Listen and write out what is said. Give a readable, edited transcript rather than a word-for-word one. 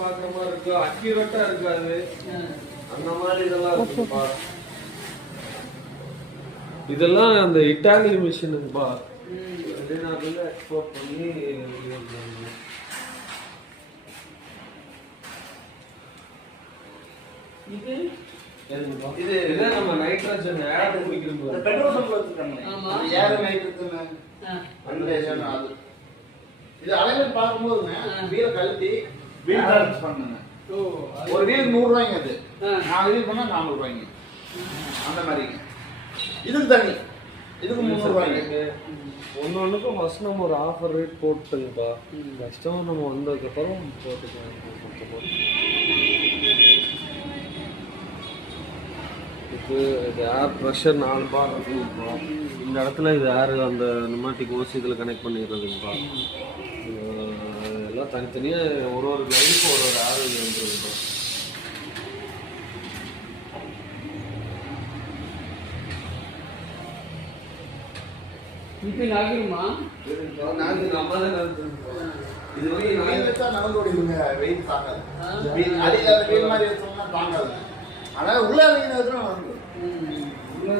பாக்குற மாதிரி இருக்கு, அக்யூரேட்டா இருக்காது, அந்த மாதிரி இதெல்லாம் இருக்குப்பா. இதெல்லாம் அந்த இட்டாலியன் மிஷினுப்பா, வெளிநாட்டுல எக்ஸ்போர்ட் பண்ணி இது நம்ம நைட்ரஜன் ஏர் குடிக்கிறது பெட்ரோல் பங்க் வச்சிருக்காங்க. ஆமா, ஏர் நைட்ரஜன் வென்டிலேஷன் அது. இது அலையில பாக்கும்போது வீல கழட்டி வீல் பேலன்ஸ் பண்ணுங்க. ஒரு வீல் 100 ரூபாய்ங்க, அது 4 வீல் பண்ணா 400 ரூபாய்ங்க. அந்த மாதிரி இதுக்கு தனி, இதுக்கு 300 ரூபாய்ங்க. ஒன்னொன்னுக்கும் ஃபர்ஸ்ட் நம்ம ஒரு ஆஃபர் ரேட் போட்டுங்கப்பா, கஸ்டமர் நம்ம வந்ததுக்கப்புறம் போட்டுக்கலாம். இது ஏர் ப்ரெஷர் 4 பார் இருக்குப்பா. இந்த இடத்துல இது ஏர் அந்த நியூமேட்டிக் ஓசி இதில் கனெக்ட் பண்ணிடுறதுங்கப்பா. எல்லாம் தனித்தனியாக ஒரு லைனுக்கு ஒரு ஏர் வந்துருக்குப்பா. இப்போ ஆகிருமா நாங்கள் நம்ம தான் இது வரைக்கும் நடந்து ஓடிடுங்க. வெயில் தாங்காது, அடியில் வெயில் மாதிரி வச்சோம்னா தாங்காது. ஆனால் உள்ள வந்து உள்ள